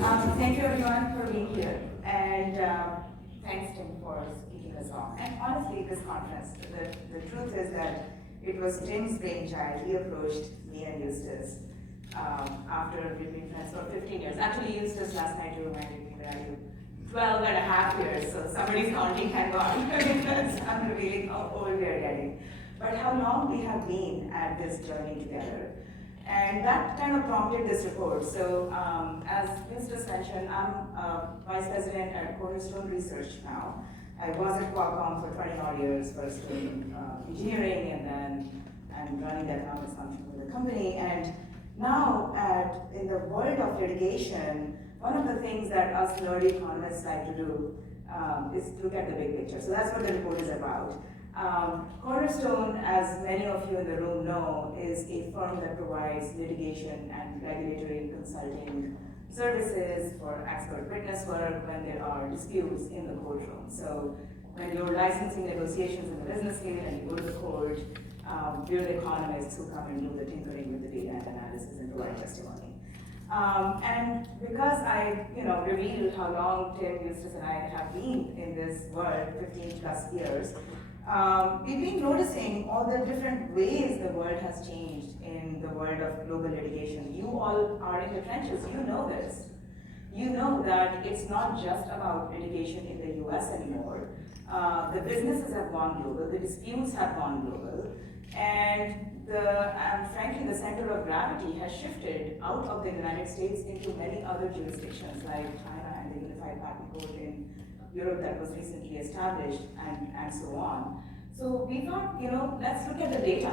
Thank you everyone for being here, and thanks Tim for kicking us off. And honestly, this conference, the truth is that it was Tim's brainchild. He approached me and Eustace after we've been friends for 15 years. Actually, Eustace last night reminded me that you 12 and a half years, so somebody's counting, hang on, because I'm revealing how old we are getting. But how long we have been at this journey together. And that kind of prompted this report. So as Eustace mentioned, I'm Vice President at Cornerstone Research now. I was at Qualcomm for 20 odd years, first doing engineering, and then I'm running the economics function for the company. And now in the world of litigation, one of the things that us nerdy economists like to do is look at the big picture. So that's what the report is about. Cornerstone, as many of you in the room know, is a firm that provides litigation and regulatory consulting services for expert witness work when there are disputes in the courtroom. So when you're licensing negotiations in the business field and you go to the court, we're the economists who come and do the tinkering with the data and analysis and provide testimony. And because I revealed how long Tim, Eustace, and I have been in this world, 15 plus years, we've been noticing all the different ways the world has changed in the world of global litigation. You all are in the trenches, you know this. You know that it's not just about litigation in the US anymore. The businesses have gone global, the disputes have gone global, and frankly, the center of gravity has shifted out of the United States into many other jurisdictions like China and the Unified Patent Court in Europe that was recently established, and so on. So we thought, let's look at the data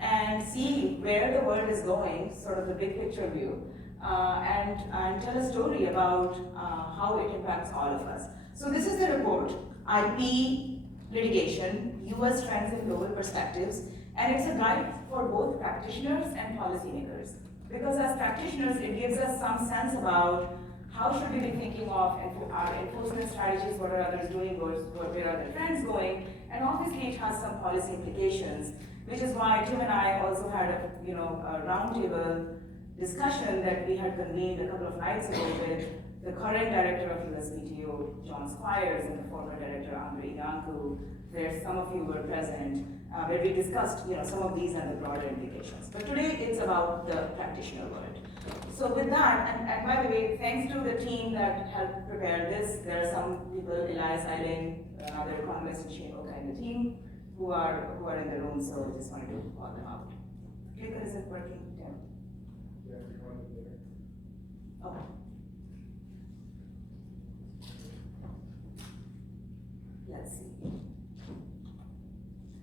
and see where the world is going, sort of the big picture view, and tell a story about how it impacts all of us. So this is the report, IP litigation, US trends and global perspectives, and it's a guide for both practitioners and policymakers. Because as practitioners, it gives us some sense about how should we be thinking of our enforcement strategies, what are others doing, where are the trends going, and obviously it has some policy implications, which is why Tim and I also had a roundtable discussion that we had convened a couple of nights ago with the current director of USPTO, John Squires, and the former director, Andre Iancu, where some of you were present, where we discussed some of these and the broader implications. But today it's about the practitioner world. So with that, and by the way, thanks to the team that helped prepare this, there are some people, Elias Eiling, another economist, and Shane Oka in the team, who are in the room, so I just wanted to call them out. Clicker, is it working, Tim? Yeah, everyone is there. Okay. Let's see.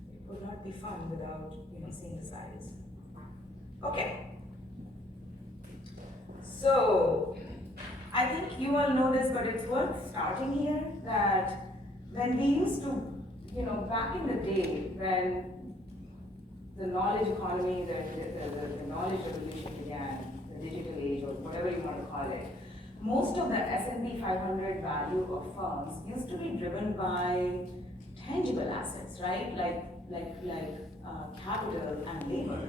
It would not be fun without seeing the slides. Okay. So, I think you all know this, but it's worth starting here that when we used to, back in the day when the knowledge economy, the knowledge revolution began, the digital age or whatever you want to call it, most of the S&P 500 value of firms used to be driven by tangible assets, right? Like capital and labor.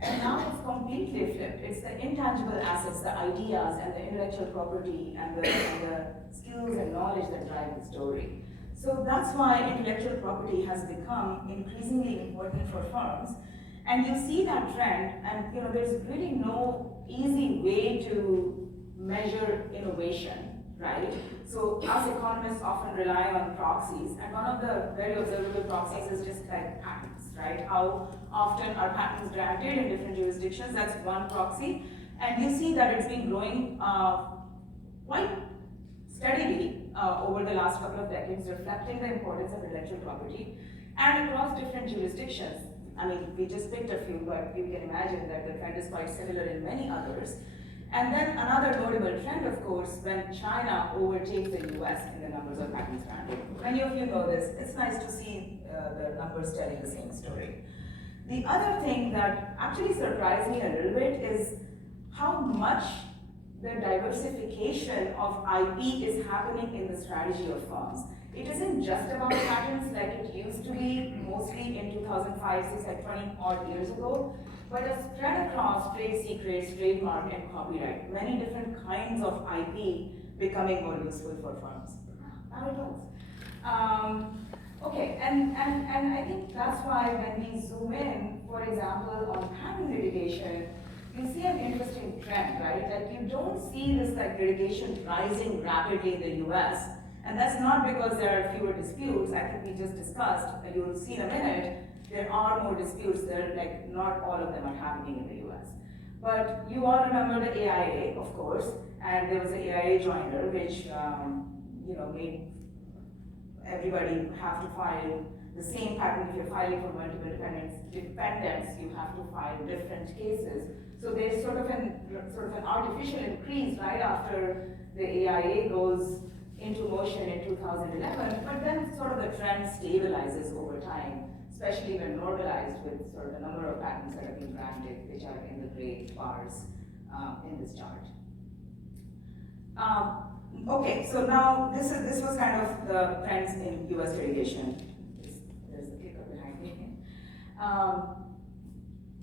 And now it's completely flipped. It's the intangible assets, the ideas and the intellectual property and the skills and knowledge that drive the story. So that's why intellectual property has become increasingly important for firms. And you see that trend, and there's really no easy way to measure innovation, right? So us economists often rely on proxies, and one of the very observable proxies is just like patents, right? How often are patents granted in different jurisdictions? That's one proxy. And you see that it's been growing quite steadily over the last couple of decades, reflecting the importance of intellectual property and across different jurisdictions. I mean, we just picked a few, but you can imagine that the trend is quite similar in many others. And then another notable trend, of course, when China overtakes the US in the numbers of patents granted. Many of you know this. It's nice to see the numbers telling the same story. The other thing that actually surprised me a little bit is how much the diversification of IP is happening in the strategy of firms. It isn't just about patents like it used to be mostly in 2005, 6, like 20 odd years ago, but it's spread across trade secrets, trademark, and copyright. Many different kinds of IP becoming more useful for firms. How it goes. Okay, and I think that's why when we zoom in, for example, on patent litigation, you see an interesting trend, right? Like you don't see this like litigation rising rapidly in the US, and that's not because there are fewer disputes. I think we just discussed, and you'll see in a minute, there are more disputes. There, like not all of them are happening in the US. But you all remember the AIA, of course, and there was an AIA joiner, which made everybody have to file the same patent. If you're filing for multiple dependents, you have to file different cases. So there's sort of an artificial increase right after the AIA goes into motion in 2011, but then sort of the trend stabilizes over time, especially when normalized with sort of the number of patents that have been granted, which are in the gray bars in this chart. Okay, so now this was kind of the trends in US litigation. There's the clicker behind me.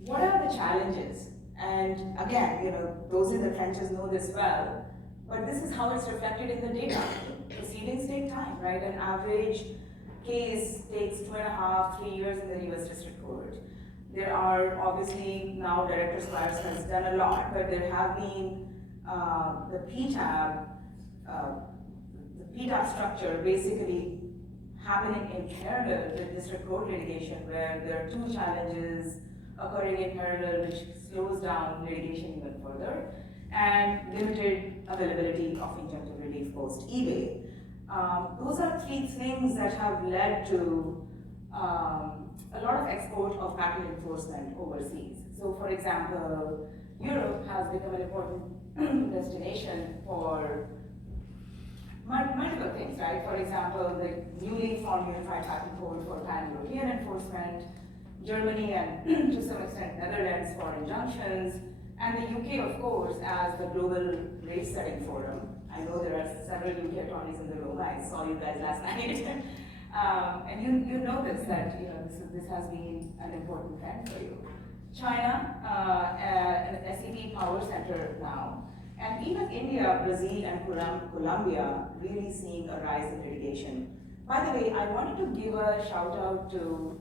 What are the challenges? And again, those in the trenches know this well, but this is how it's reflected in the data. Proceedings take time, right? An average case takes 2.5, 3 years in the US District Court. There are obviously now Director Squires has done a lot, but there have been the PTAB structure basically happening in parallel with district court litigation, where there are two challenges occurring in parallel, which slows down litigation even further, and limited availability of injunctive relief post eBay. Those are three things that have led to a lot of export of patent enforcement overseas. So, for example, Europe has become an important destination for multiple things, right? For example, the newly formed Unified Patent Code for pan-European enforcement, Germany and to some extent Netherlands for injunctions, and the UK, of course, as the global rate-setting forum. I know there are several UK attorneys in the room. I saw you guys last night. And you notice that this has been an important trend for you. China, an SEP power center now, and even India, Brazil, and Colombia really seeing a rise in litigation. By the way, I wanted to give a shout out to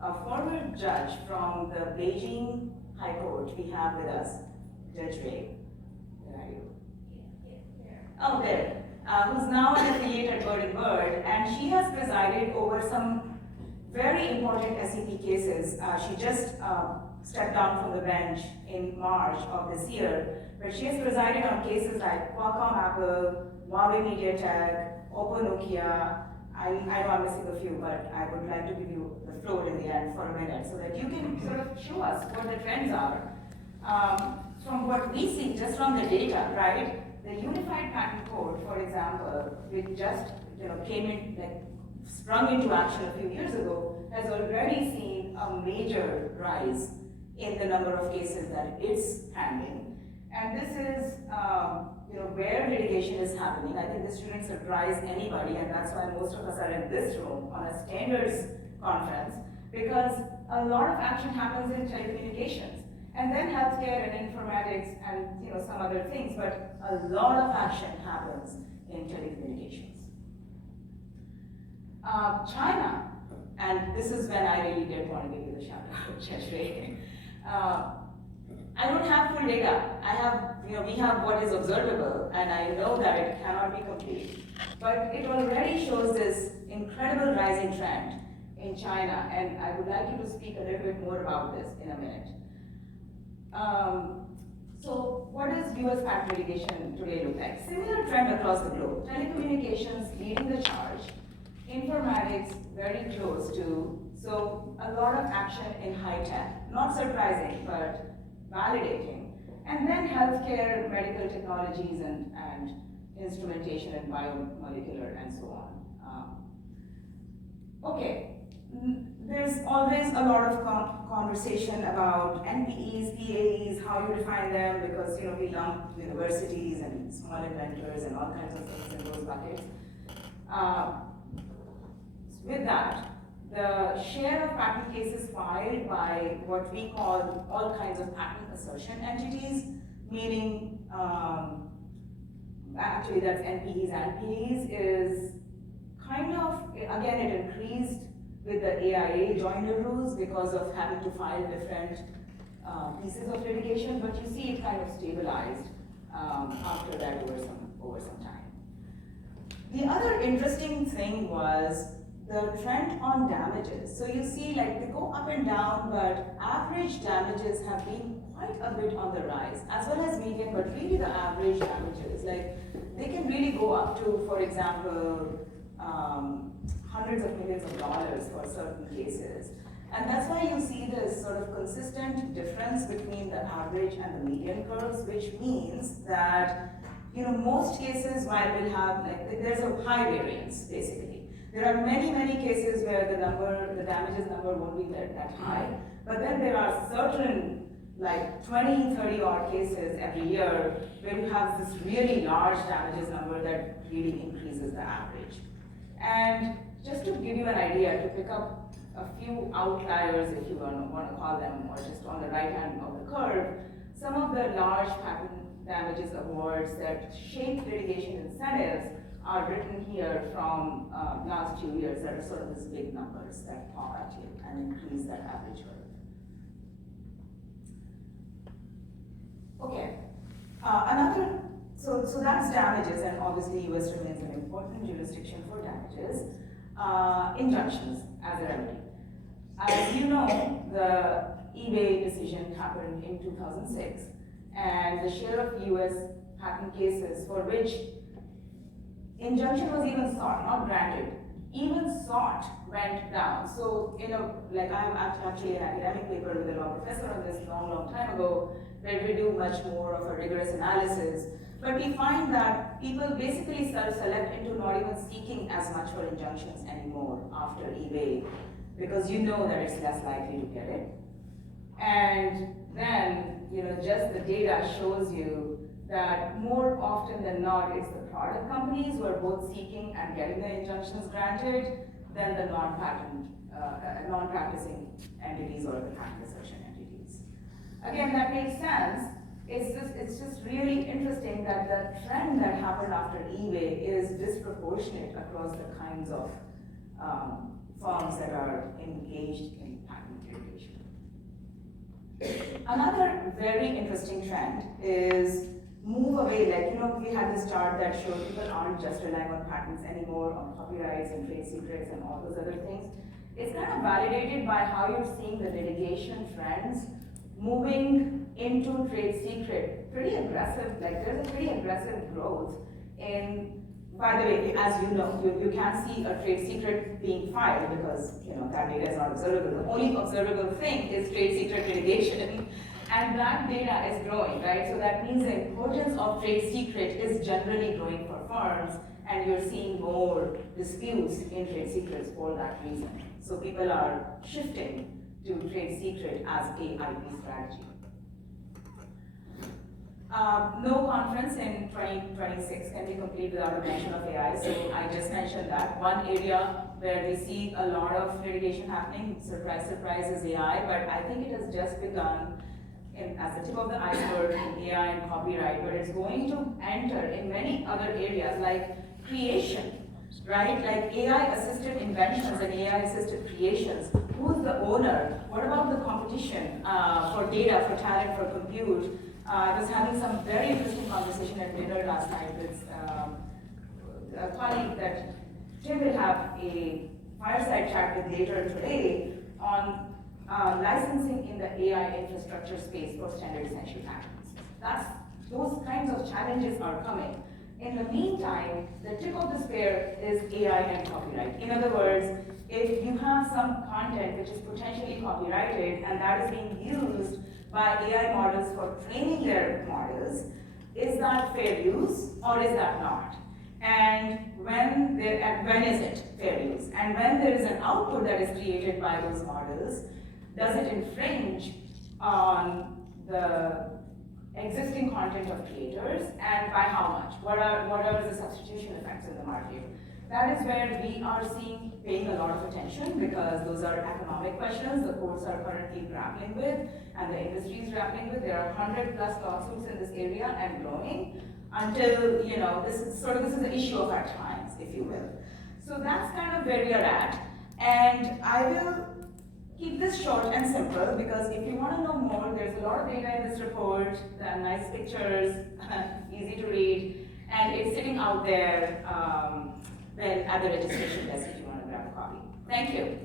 a former judge from the Beijing High Court we have with us, Judge Ray. Where are you? Oh, there. Who's now an affiliate at Bird and Bird, and she has presided over some very important SEP cases. She just stepped down from the bench in March of this year, but she has presided on cases like Qualcomm Apple, Huawei MediaTek, Oppo Nokia. I know I'm missing a few, but I would like to give you the floor in the end for a minute so that you can sort of show us what the trends are. From what we see, just from the data, right? The Unified Patent Code, for example, which just came in, sprung into action a few years ago, has already seen a major rise in the number of cases that it's handling. And this is where litigation is happening. I think this shouldn't surprise anybody, and that's why most of us are in this room on a standards conference, because a lot of action happens in telecommunications, and then healthcare and informatics and some other things, but a lot of action happens in telecommunications. China, and this is when I really did want to give you the shout out, Judge Ray. I don't have full data. We have what is observable, and I know that it cannot be complete. But it already shows this incredible rising trend in China, and I would like you to speak a little bit more about this in a minute. So what does US patent litigation today look like? Similar trend across the globe. Telecommunications leading the charge, informatics very close to, so a lot of action in high tech. Not surprising, but validating. And then healthcare, medical technologies, and instrumentation and biomolecular and so on. Okay, there's always a lot of conversation about NPEs, PAEs, how you define them, because we lump universities and small inventors and all kinds of things in those buckets. Uh, with that, the share of patent cases filed by what we call all kinds of patent assertion entities, meaning actually that's NPEs and PEs, is kind of, again, it increased with the AIA joinder rules because of having to file different pieces of litigation, but you see it kind of stabilized after that over some time. The other interesting thing was the trend on damages. So you see, like, they go up and down, but average damages have been quite a bit on the rise, as well as median, but really the average damages. Like, they can really go up to, for example, hundreds of millions of dollars for certain cases. And that's why you see this sort of consistent difference between the average and the median curves, which means that, most cases, while we'll have, like, there's a high variance, basically. There are many, many cases where the damages number won't be that high, but then there are certain, like 20, 30 odd cases every year where you have this really large damages number that really increases the average. And just to give you an idea, to pick up a few outliers, if you want to call them, or just on the right hand of the curve, some of the large patent damages awards that shape litigation incentives are written here from last few years that are sort of these big numbers that pop at you and increase that average curve. Okay, so that's damages, and obviously US remains an important jurisdiction for damages. Injunctions as a remedy. As you know, the eBay decision happened in 2006, and the share of US patent cases for which injunction was even sought, not granted, even sought, went down. So, like I have actually an academic paper with a law professor on this long time ago, where we do much more of a rigorous analysis. But we find that people basically self-select into not even seeking as much for injunctions anymore after eBay, because you know that it's less likely to get it. And then, just the data shows you that more often than not, it's the product companies who are both seeking and getting the injunctions granted than the non-practicing entities or the patent assertion entities. Again, that makes sense. It's just really interesting that the trend that happened after eBay is disproportionate across the kinds of firms that are engaged in patent litigation. Another very interesting trend is move away, we had this chart that showed people aren't just relying on patents anymore, on copyrights and trade secrets and all those other things. It's kind of validated by how you're seeing the litigation trends moving into trade secret. Pretty aggressive, there's a pretty aggressive growth in, by the way, as you know, you can't see a trade secret being filed because, that data is not observable. The only observable thing is trade secret litigation. And that data is growing, right? So that means the importance of trade secret is generally growing for firms, and you're seeing more disputes in trade secrets for that reason. So people are shifting to trade secret as a IP strategy. No conference in 2026 can be complete without a mention of AI, so I just mentioned that. One area where we see a lot of litigation happening, surprise, surprise, is AI, but I think it has just begun as the tip of the iceberg in AI and copyright, but it's going to enter in many other areas like creation, right? Like AI-assisted inventions and AI-assisted creations. Who's the owner? What about the competition for data, for talent, for compute? I was having some very interesting conversation at dinner last night with a colleague that Tim will have a fireside chat with later today on licensing in the AI infrastructure space for standard essential patents. Those kinds of challenges are coming. In the meantime, the tip of the spear is AI and copyright. In other words, if you have some content which is potentially copyrighted and that is being used by AI models for training their models, is that fair use or is that not? And when is it fair use? And when there is an output that is created by those models, does it infringe on the existing content of creators, and by how much? What are the substitution effects in the market? That is where we are paying a lot of attention because those are economic questions the courts are currently grappling with and the industry is grappling with. There are 100 plus lawsuits in this area and growing until, this is the issue of our times, if you will. So that's kind of where we are at. And I will keep this short and simple because if you want to know more, there's a lot of data in this report, there are nice pictures, easy to read, and it's sitting out there at the registration desk if you want to grab a copy. Thank you.